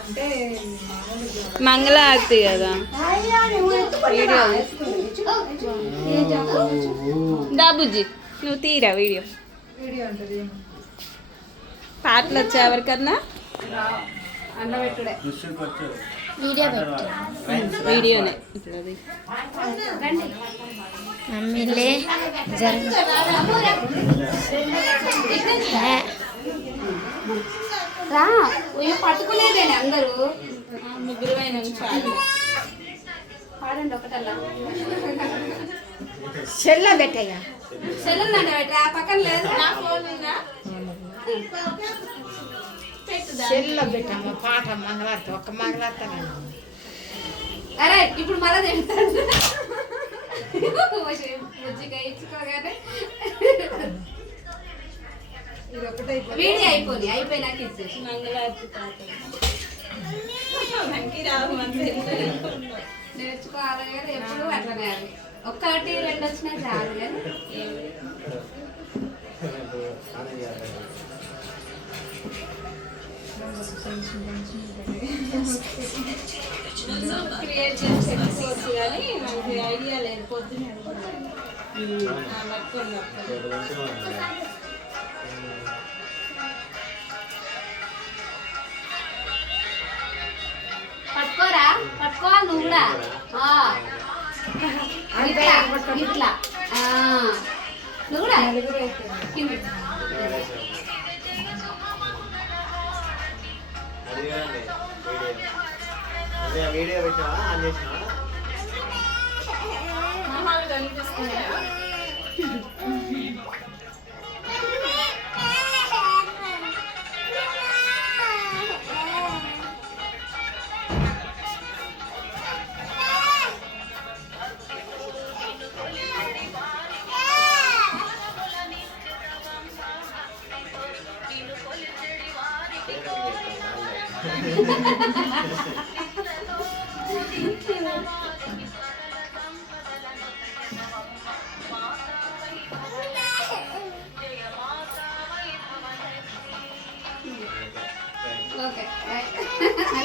అంటే మంగళారతి కదా దాబుజ్జి నువ్వు తీరా వీడియో వీడియో ఉంటుంది పాటలు వచ్చా ఎవరికన్నా అన్న పెట్టుడే వీడియోనే ఇప్పుడు అది మమ్మీలే రా పట్టుకునేదేనే అందరూ ముగ్గురు పాడండి ఒకటల్లా సెల్ల పెట్టయ్యా సెల్లుందంటే పెట్టరా పక్కన లేదు నా ఫోన్ ఉందా సెల్ల పెట్టమ్మ పాట మంగళారతి ఒక్క మంగళారతి అరే ఇప్పుడు మళ్ళా తింటాను బుజ్జికాయ ఇచ్చుకోగానే వీడియో అయిపోయినాక ఇచ్చేసి మంగళారతి నేర్చుకోవాలి కానీ ఎప్పుడు అట్లనే అది ఒక్కటి రెండు వచ్చినా చాలు కానీ క్రియేట్ చేసి పెట్టుకోవచ్చు కానీ మనకి ఐడియా లేదు పొద్దున్న పట్టుకోరా పట్టుకోవాలి నువ్వు కూడా ఇట్లా నువ్వు కూడా వీడియో పెట్టావా అందించినా కనిపిస్తున్నాయా Okay.